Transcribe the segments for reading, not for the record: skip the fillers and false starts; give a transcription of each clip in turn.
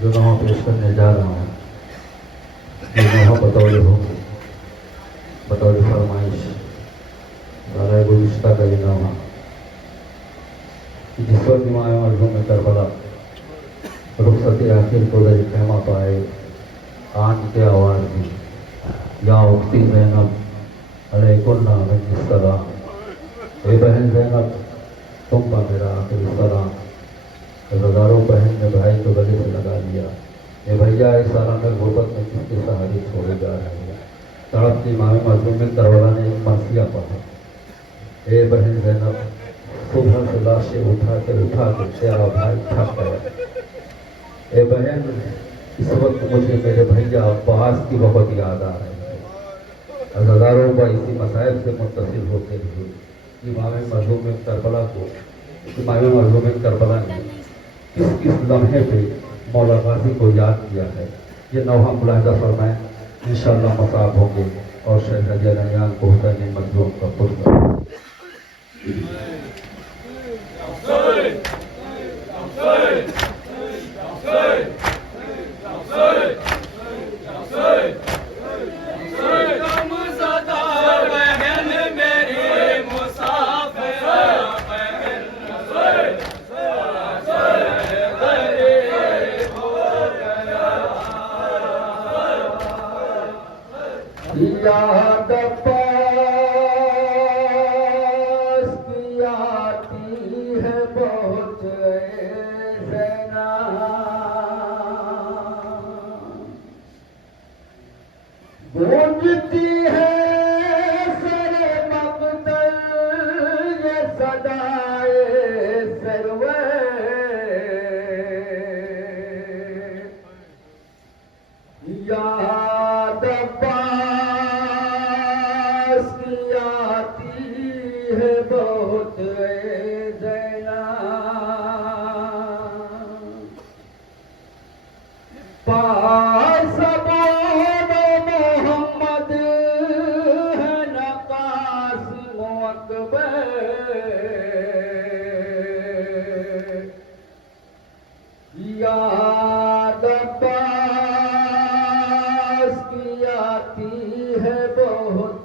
جو نامہ پیش کرنے جا رہا ہوں یہ نامہ بطور فرمائش برائے گزشتہ کا یہ نامہ جس وقت امام معصوم کربلا رخصت آخر کو در خیمہ پائے آن کے آواز دی یا اختی زینب علیکن من السلام، اے بہن زینب تم پر میرا آخر السلام۔ رضاروں بہن نے بھائی کو گلے سے لگا لیا، اے بھیا اس سالہ میں غربت میں کس کے سہارے چھوڑے جا رہے ہیں۔ تڑپتی امام معصوم کربلا نے ایک مرثیہ پڑھا، اے بہن زینب صبح سے لاشیں اٹھا کے تیرا بھائی تھک گیا۔ اے بہن اس وقت مجھے میرے بھیا عباس کی بہت یاد آ رہی ہے۔ عزاداروں کا اسی مسائل سے متصل ہوتے ہوئے امام معصوم کربلا نے کس لمحے پہ مولا غازی کو یاد کیا ہے، یہ نوحہ ملاحظہ فرمائیں، انشاءاللہ مصاب ہوں گے اور شیخ حجی نعیان کو حسین مظلوم کا پرسہ۔ یاد عباس کی آتی ہے بہت اے زینب، گونجتی ہے سر مقتل یہ صدائے سروے، یاد بہت اے زینب، پاس بود محمد ہے نہ قاسم و اکبر، یاد عباس کی آتی ہے بہت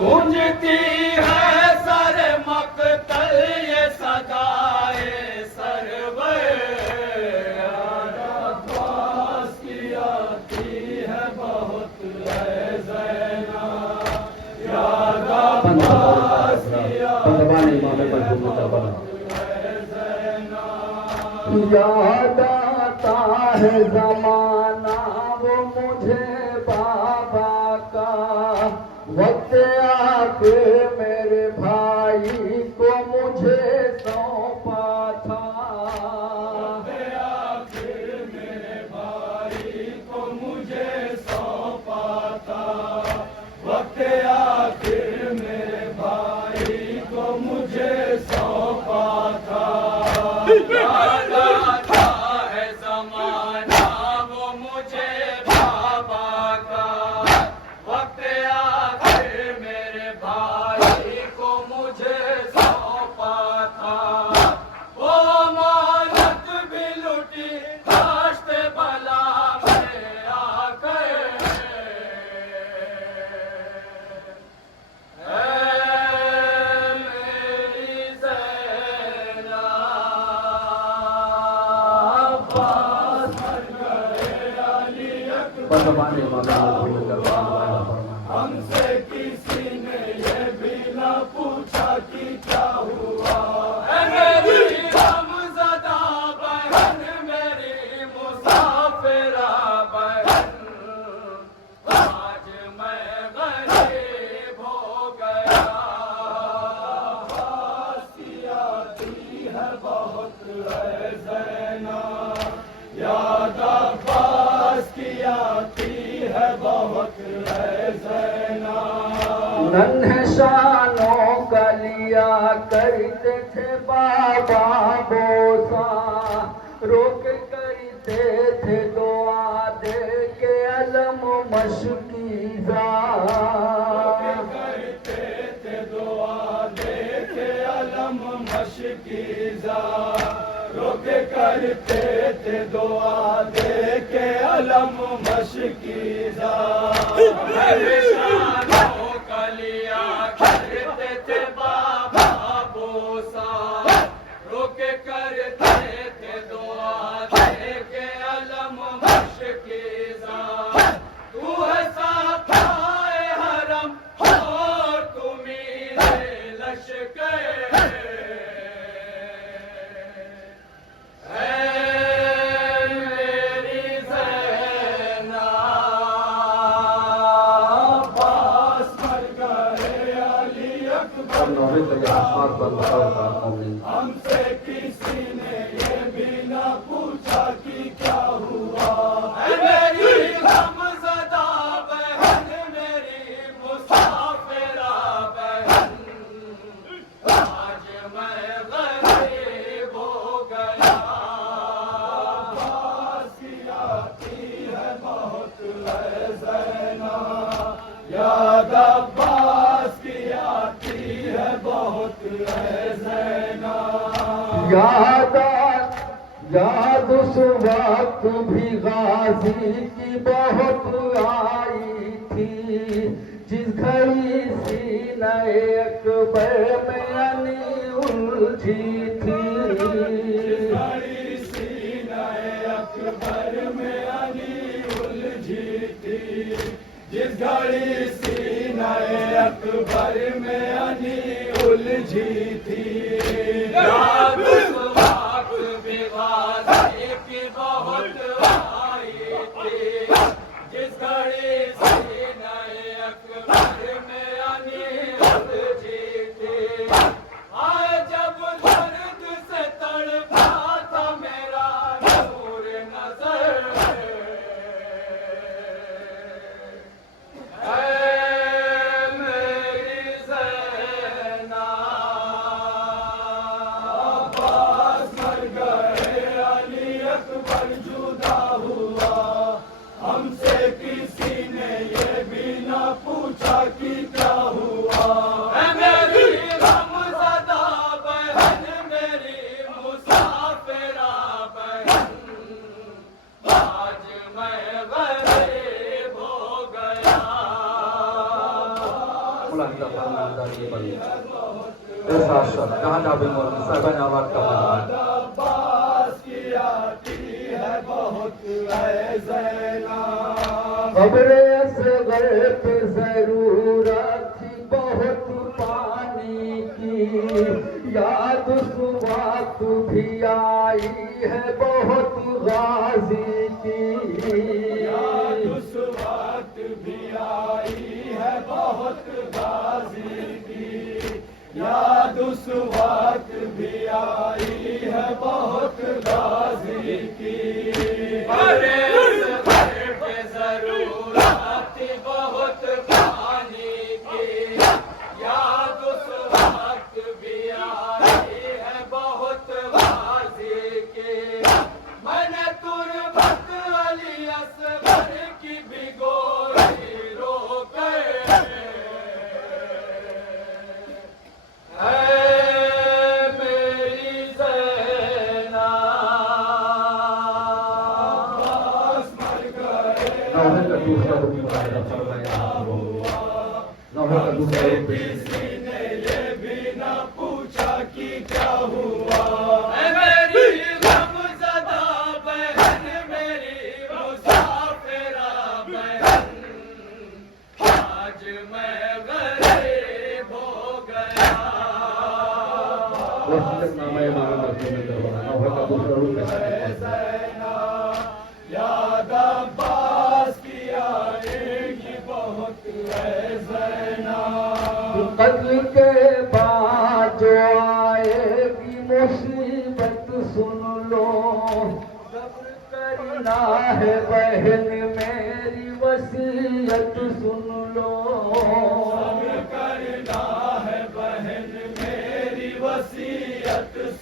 گونجتی ہے سر مقتل یہ صدائے سرور، یاد عباس کی آتی ہے بہت اے زینب، یاد عباس کی آتی ہے بہت اے زینب، یاد آتا ہے زمانہ وہ مجھے بابا کا، وقت آ کے میرے بھائی کو مجھے سونپا تھا، وقت آ کے میرے بھائی کو مجھے سونپا تھا، وقت آ کے میرے بھائی کو مجھے سونپا تھا، یاد آتا ہے زمانہ وہ مجھے بابا کا، وقت ہم سے کسی نے یہ بھی نہ پوچھا کہ کیا ہوا، اے میری غمزدہ بہن میری مسافرہ بہن، آج میں غریب ہو گیا، عباس کی آتی ہے بہت اے زینب، یاد عباس ننھے شانوں کا لیا کرتے تھے بابا بوسا، روک کرتے تھے دعا دے کے علم مشکیزہ، کرتے تھے دعا دے کے علم مشکیزہ، روک کرتے تھے دعا دے کے علم مشکیزہ، شانوں کا لیا کرتے تھے بابا بوسا، روک کرتے تھے دعا دے کے علم مشکیزہ، تو ہے ساقائے حرم اور تو میرے لشکر، اے میری زینب، عباس مر گئے علی اکبر ہم سے کسی نے یہ بھی نہ پوچھا کہ کیا ہوا، اے میری غمزدہ بہن، میری مسافرہ بہن، آج میں غریب ہو گیا، عباس کی آتی ہے بہت ہے زینب، یاد عباس کی آتی ہے بہت ہے زینب، یاد اس وقت بھی غازی کی بہت آئی تھی، جس گھڑی سینہ اکبر میں علی الجھی تھی، گھڑی سینہ اکبر میں علی الجھی تھی، جس گھڑی سینہ اکبر میں علی الجھی تھی، یاد اس وقت بھی غازی کی بہت آئی تھی، جس گھڑی سینہ اکبر میں علی الجھی تھی، آئے جب درد سے تڑپا تھا میرا نور نظر، اے میری زینب، عباس مر گئے علی اکبر جدا ہوا، ہم سے کسی نے یہ بھی نہ پوچھا کہ کیا ہوا، اے میری غمزدہ بہن، میری مسافرہ بہن، آج میں غریب ہو گیا، عباس کی آتی ہے بہت ہے زینب، قبر اصغر پہ ضرورت تھی بہت پانی کی، یاد اس وقت بھی آئی ہے بہت غازی کی، یاد اس وقت بھی آئی ہے بہت غازی کی، یاد اس وقت بھی آئی ہے بہت غازی کی، ارے ضرورت تھی بہت پانی کی، یاد اس وقت بھی آئی ہے بہت غازی کی، میں نے تربت علی اصغر کی بھگوئی رو کر، اے میری زینب، عباس مر گئے نوحے کا دوسرا رکن مطالعہ فرمایا نوحے کا دوسرا رکن کسی نے یہ بھی نہ پوچھا کہ کیا ہوا، اے میری غمزدہ بہن، میری مسافرہ بہن، آج میں غریب ہو گیا، وصیت نامہ امام رسول کروانا نوحے کا دوسرا رکن یاد عباس کی آئے گی بہت ہے زینب، قتل کے بعد جو آئے گی مصیبت سن لو، صبر کرنا ہے بہن میری وصیت سن لو، صبر